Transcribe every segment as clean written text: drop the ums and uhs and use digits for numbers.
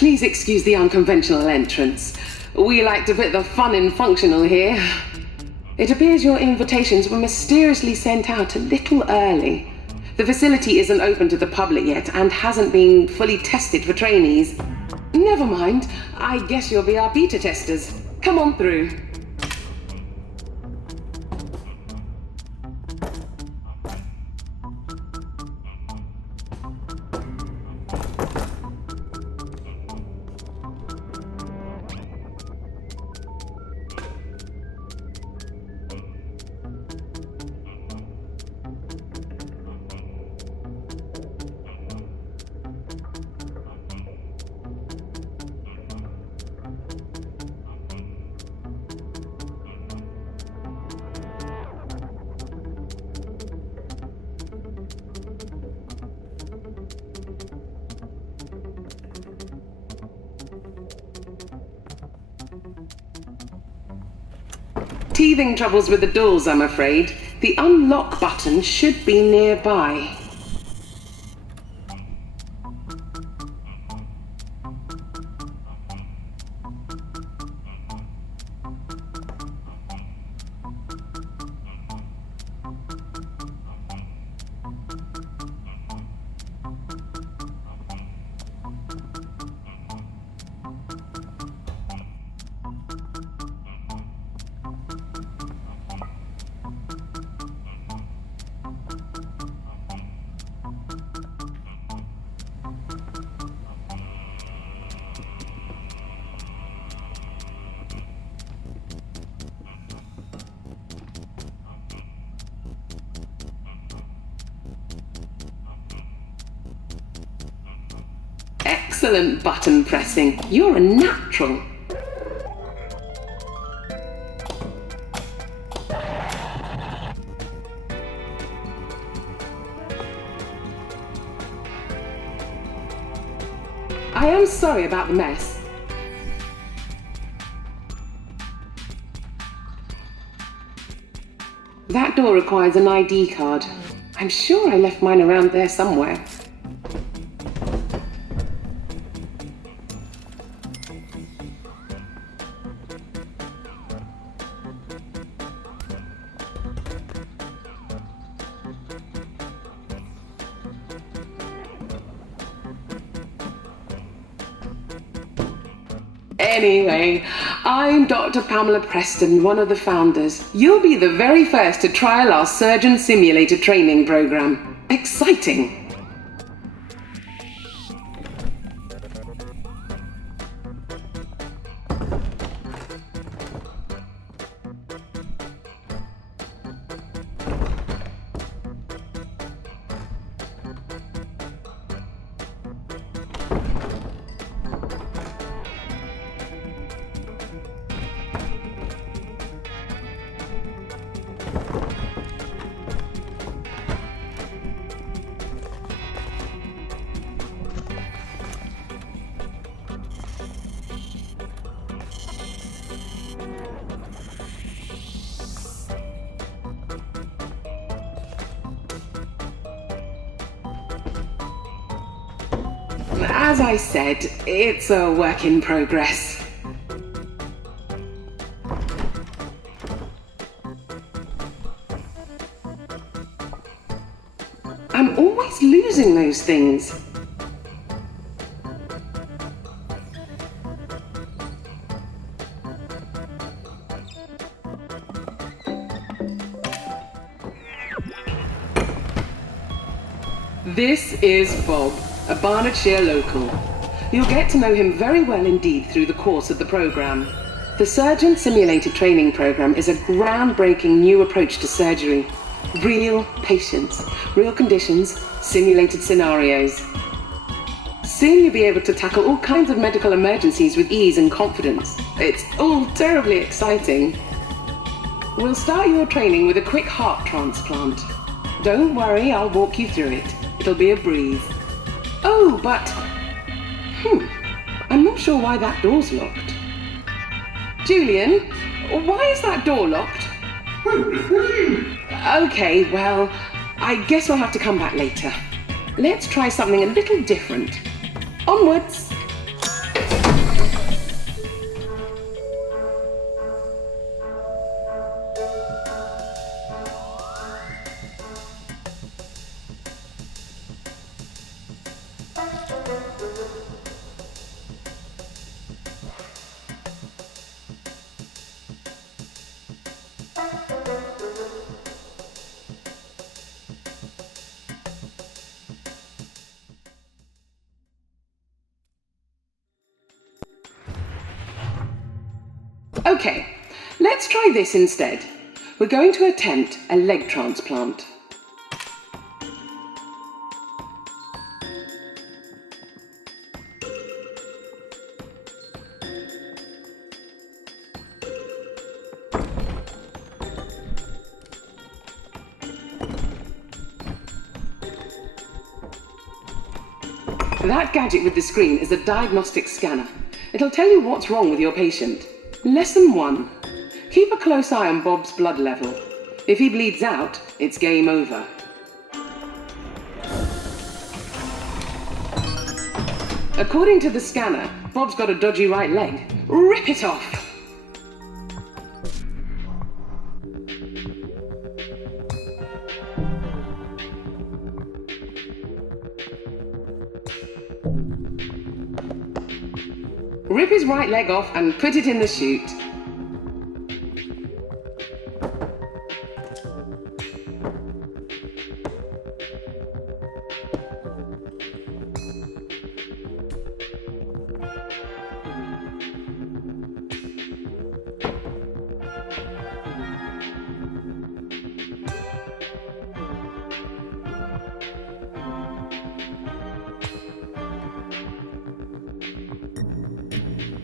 Please excuse the unconventional entrance. We like to put the fun in functional here. It appears your invitations were mysteriously sent out a little early. The facility isn't open to the public yet and hasn't been fully tested for trainees. Never mind, I guess you'll be our beta testers. Come on through. Teething troubles with the doors, I'm afraid. The unlock button should be nearby. Excellent button pressing. You're a natural. I am sorry about the mess. That door requires an ID card. I'm sure I left mine around there somewhere. Anyway, I'm Dr. Pamela Preston, one of the founders. You'll be the very first to trial our surgeon simulator training program. Exciting! As I said, it's a work in progress. I'm always losing those things. This is Bob, a Barnardshire local. You'll get to know him very well indeed through the course of the program. The Surgeon Simulated Training Program is a groundbreaking new approach to surgery. Real patients, real conditions, simulated scenarios. Soon you'll be able to tackle all kinds of medical emergencies with ease and confidence. It's all terribly exciting. We'll start your training with a quick heart transplant. Don't worry, I'll walk you through it. It'll be a breeze. Oh, but... I'm not sure why that door's locked. Julian, why is that door locked? Okay, well, I guess we'll have to come back later. Let's try something a little different. Onwards! Okay, let's try this instead. We're going to attempt a leg transplant. That gadget with the screen is a diagnostic scanner. It'll tell you what's wrong with your patient. Lesson 1. Keep a close eye on Bob's blood level. If he bleeds out, it's game over. According to the scanner, Bob's got a dodgy right leg. Rip it off! Rip his right leg off and put it in the chute.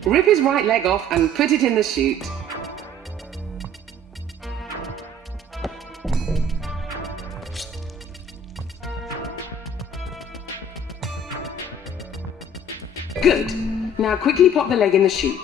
Rip his right leg off and put it in the chute. Good. Now quickly pop the leg in the chute.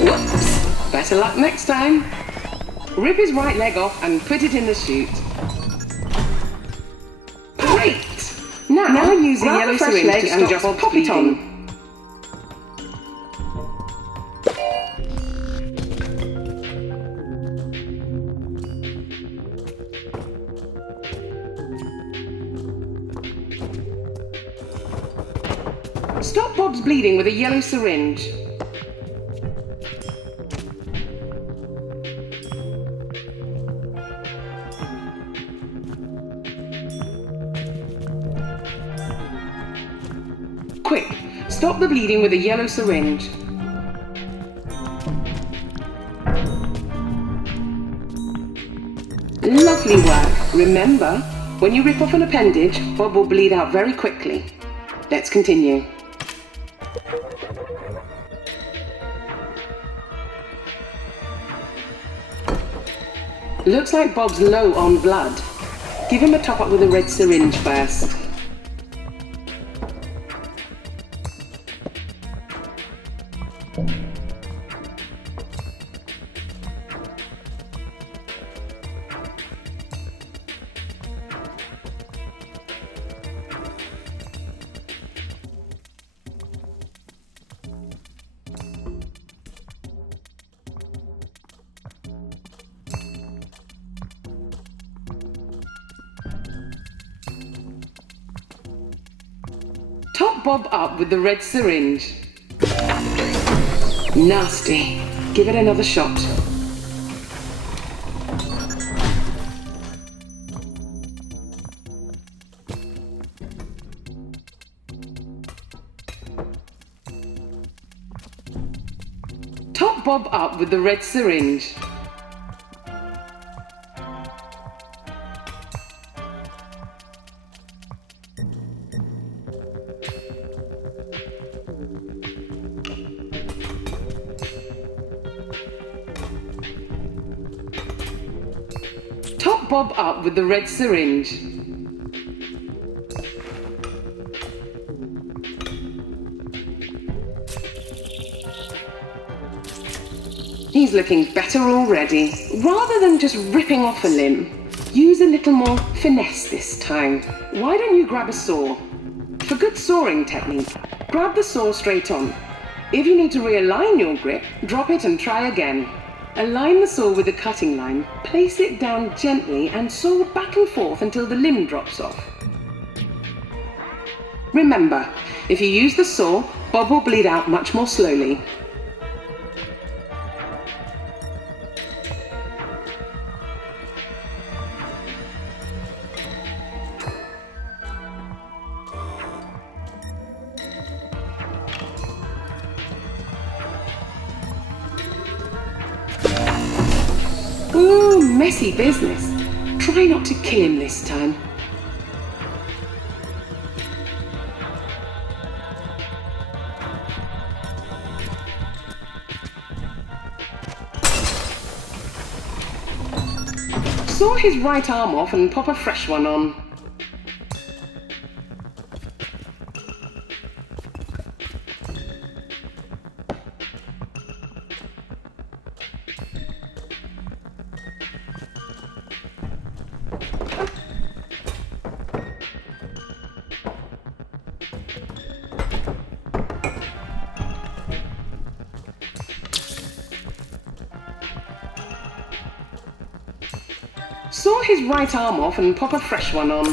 Whoops! Better luck next time. Rip his right leg off and put it in the chute. Great! Now use a yellow syringe to stop Bob's pop it on. Stop Bob's bleeding with a yellow syringe. Quick, stop the bleeding with a yellow syringe. Lovely work. Remember, when you rip off an appendage, Bob will bleed out very quickly. Let's continue. Looks like Bob's low on blood. Give him a top-up with a red syringe first. Top Bob up with the red syringe. Nasty. Give it another shot. Top Bob up with the red syringe. Top Bob up with the red syringe. He's looking better already. Rather than just ripping off a limb, use a little more finesse this time. Why don't you grab a saw? For good sawing technique, grab the saw straight on. If you need to realign your grip, drop it and try again. Align the saw with the cutting line, place it down gently and saw back and forth until the limb drops off. Remember, if you use the saw, Bob will bleed out much more slowly. Ooh, messy business. Try not to kill him this time. Saw his right arm off and pop a fresh one on. Saw his right arm off and pop a fresh one on.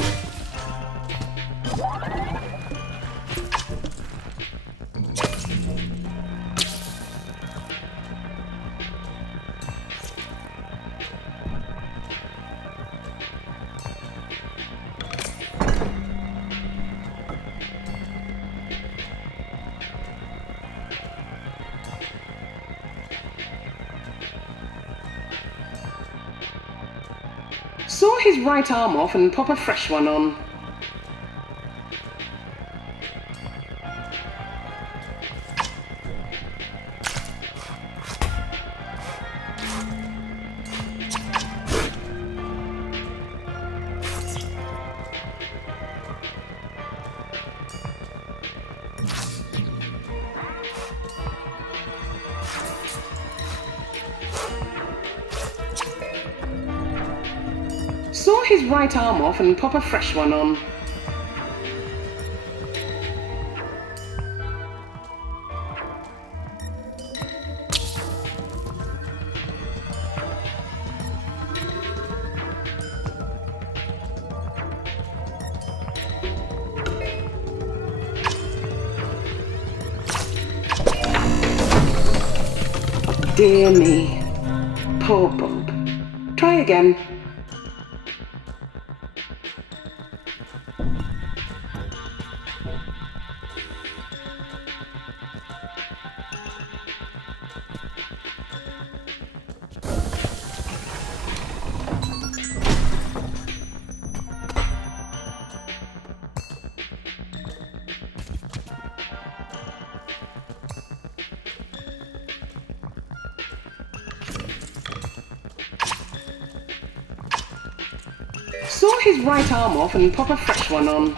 Saw his right arm off and pop a fresh one on. Saw his right arm off and pop a fresh one on. Dear me. Poor Bob. Try again. Saw his right arm off and pop a fresh one on.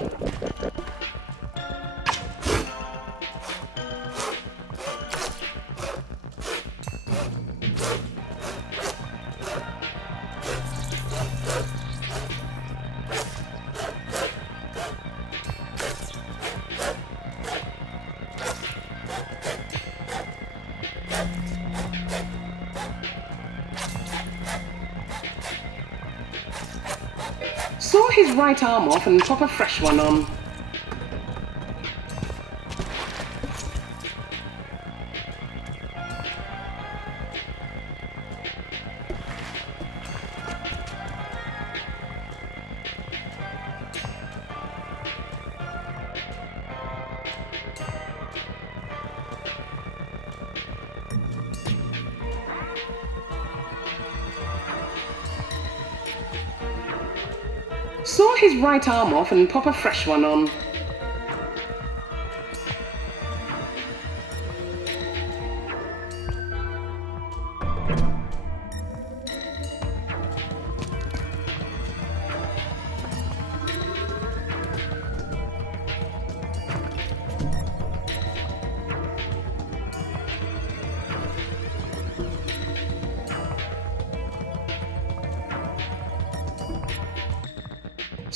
Saw his right arm off and pop a fresh one on. Saw his right arm off and pop a fresh one on.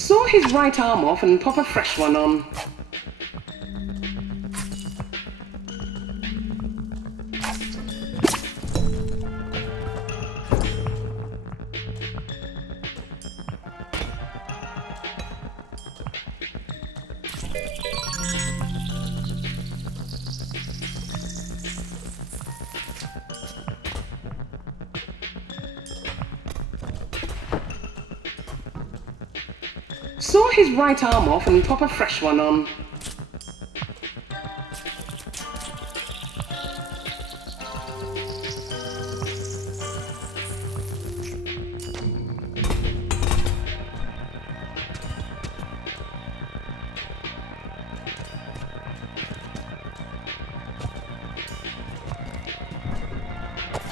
Saw his right arm off and pop a fresh one on. Saw his right arm off and pop a fresh one on.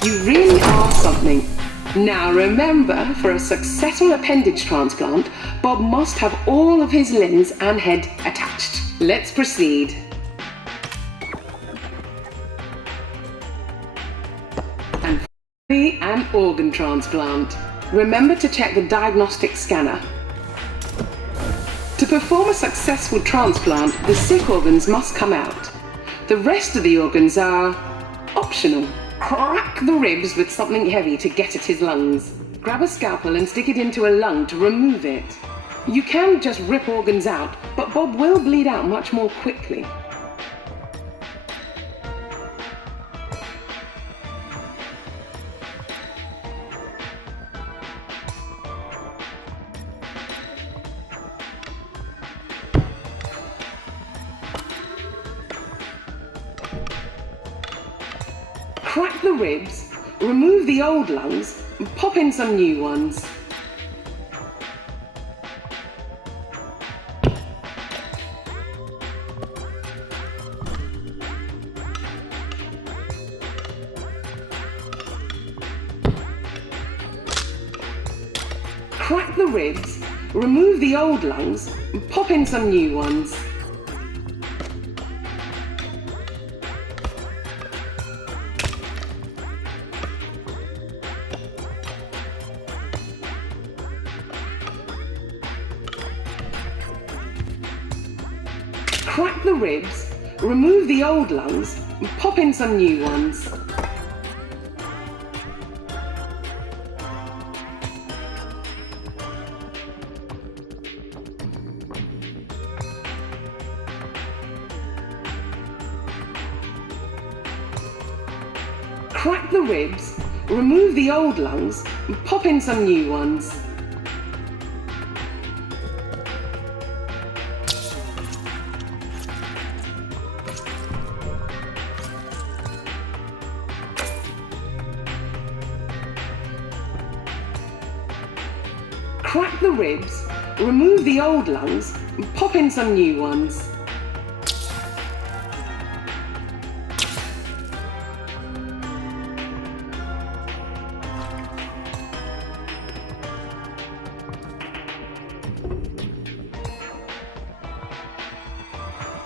You really are something. Now remember, for a successful appendage transplant, Bob must have all of his limbs and head attached. Let's proceed. And finally, an organ transplant. Remember to check the diagnostic scanner. To perform a successful transplant, the sick organs must come out. The rest of the organs are optional. Crack the ribs with something heavy to get at his lungs. Grab a scalpel and stick it into a lung to remove it. You can just rip organs out, but Bob will bleed out much more quickly. Crack the ribs, remove the old lungs, and pop in some new ones. Crack the ribs, remove the old lungs, and pop in some new ones. Crack the ribs, remove the old lungs, and pop in some new ones. Crack the ribs, remove the old lungs, and pop in some new ones. Crack the ribs, remove the old lungs, and pop in some new ones.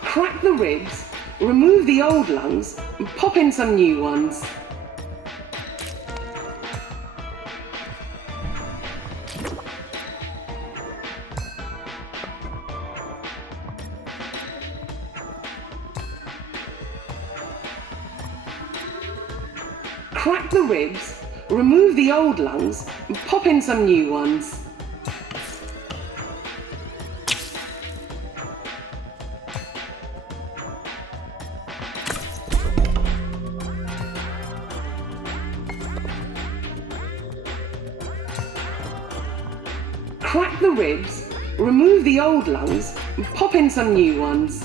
Crack the ribs, remove the old lungs, and pop in some new ones. Crack the ribs, remove the old lungs, and pop in some new ones. Crack the ribs, remove the old lungs, and pop in some new ones.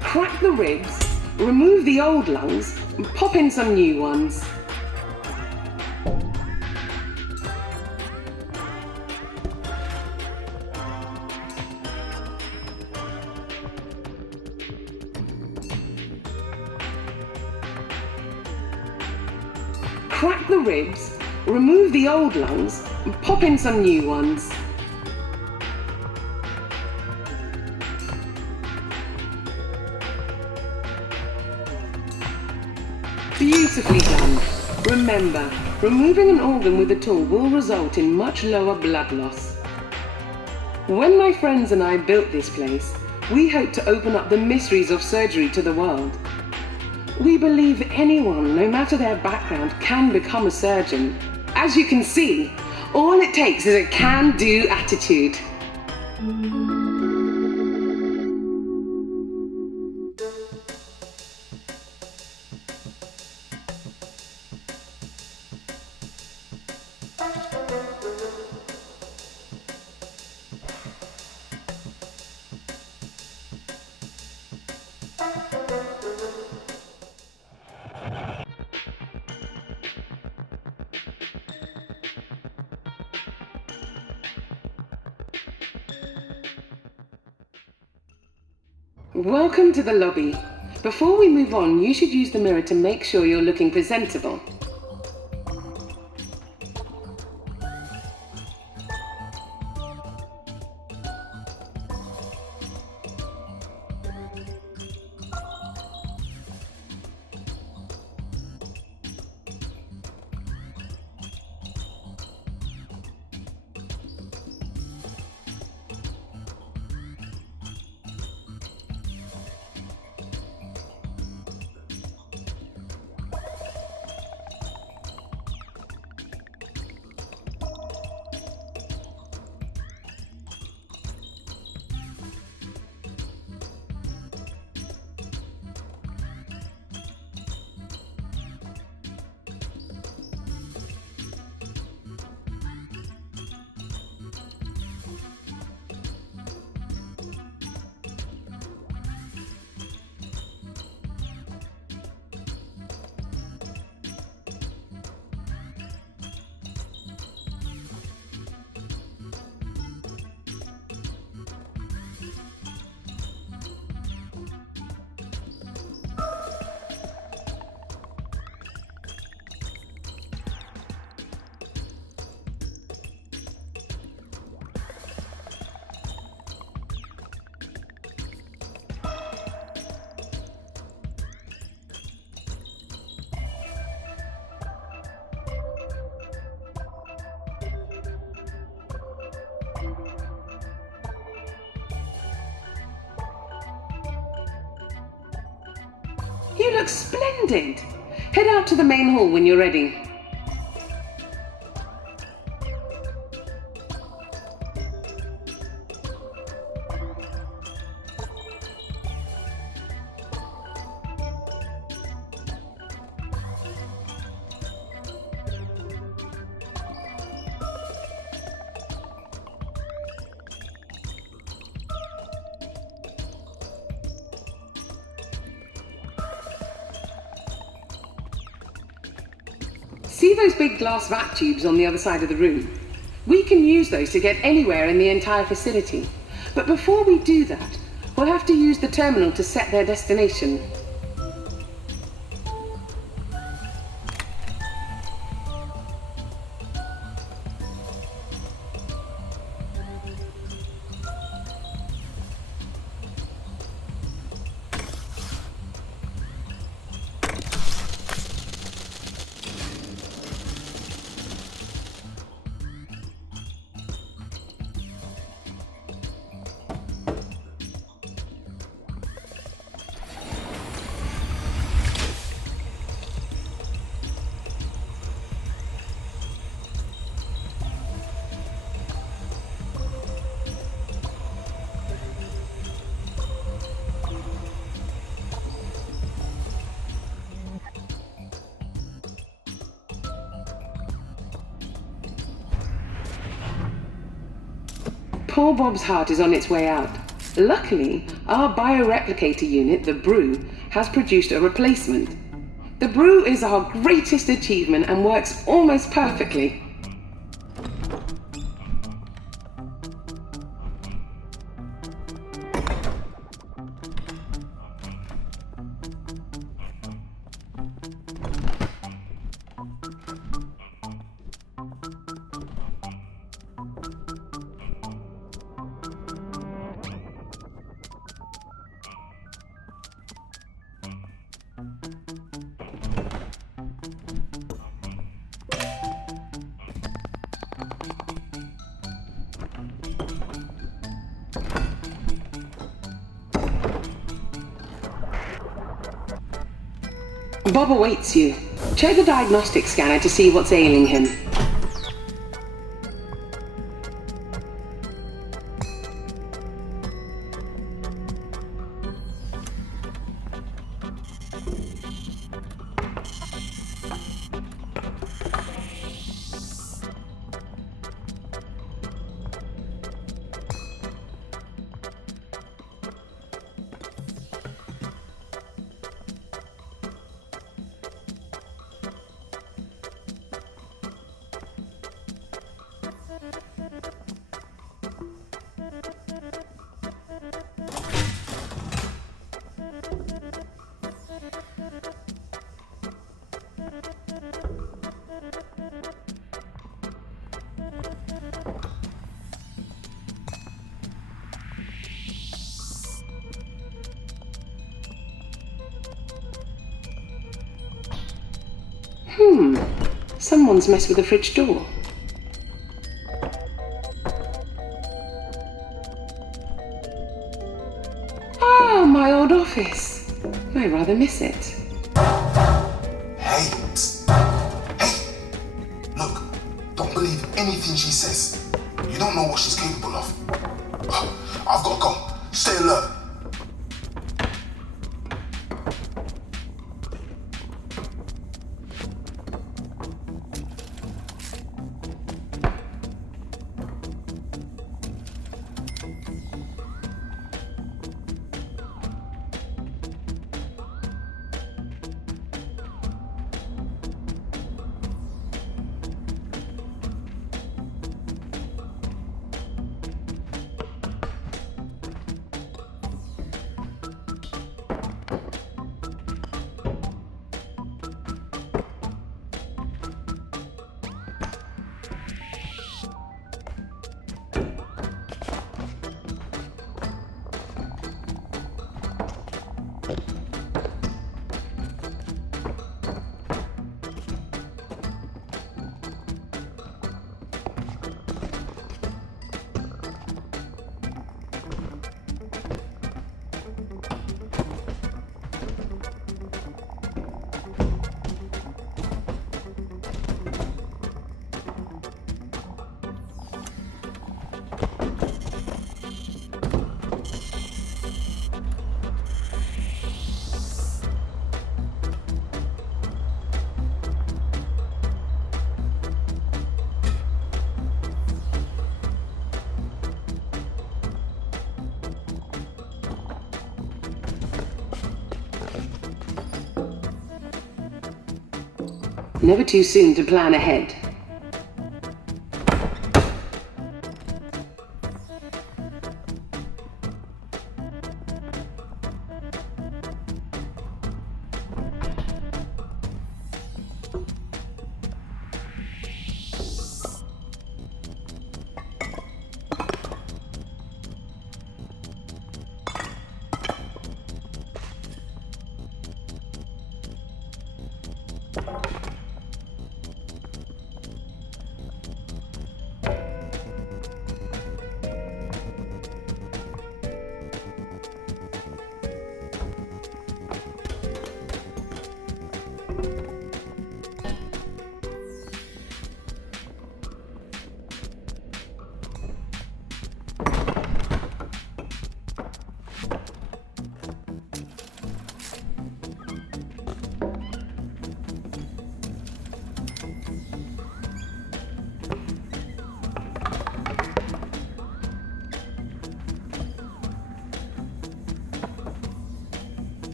Crack the ribs, remove the old lungs, and pop in some new ones. Crack the ribs, remove the old lungs, and pop in some new ones. Beautifully done. Remember, removing an organ with a tool will result in much lower blood loss. When my friends and I built this place, we hoped to open up the mysteries of surgery to the world. We believe anyone, no matter their background, can become a surgeon. As you can see, all it takes is a can-do attitude. Welcome to the lobby. Before we move on, you should use the mirror to make sure you're looking presentable. You look splendid. Head out to the main hall when you're ready. See those big glass vac tubes on the other side of the room? We can use those to get anywhere in the entire facility. But before we do that, we'll have to use the terminal to set their destination. Poor Bob's heart is on its way out. Luckily, our bioreplicator unit, the Brew, has produced a replacement. The Brew is our greatest achievement and works almost perfectly. Bob awaits you. Check the diagnostic scanner to see what's ailing him. Someone's messed with the fridge door. Ah, my old office. I rather miss it. Hey! Hey! Look, don't believe anything she says. You don't know what she's capable of. I've got to go. Stay alert. Never too soon to plan ahead.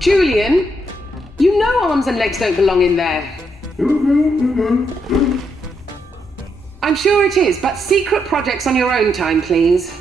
Julian, you know arms and legs don't belong in there. I'm sure it is, but secret projects on your own time, please.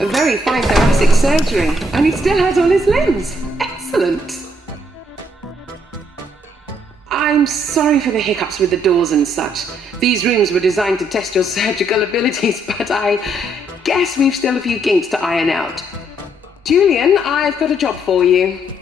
A very fine thoracic surgery, and he still has all his limbs. Excellent. I'm sorry for the hiccups with the doors and such. These rooms were designed to test your surgical abilities, but I guess we've still a few kinks to iron out. Julian, I've got a job for you.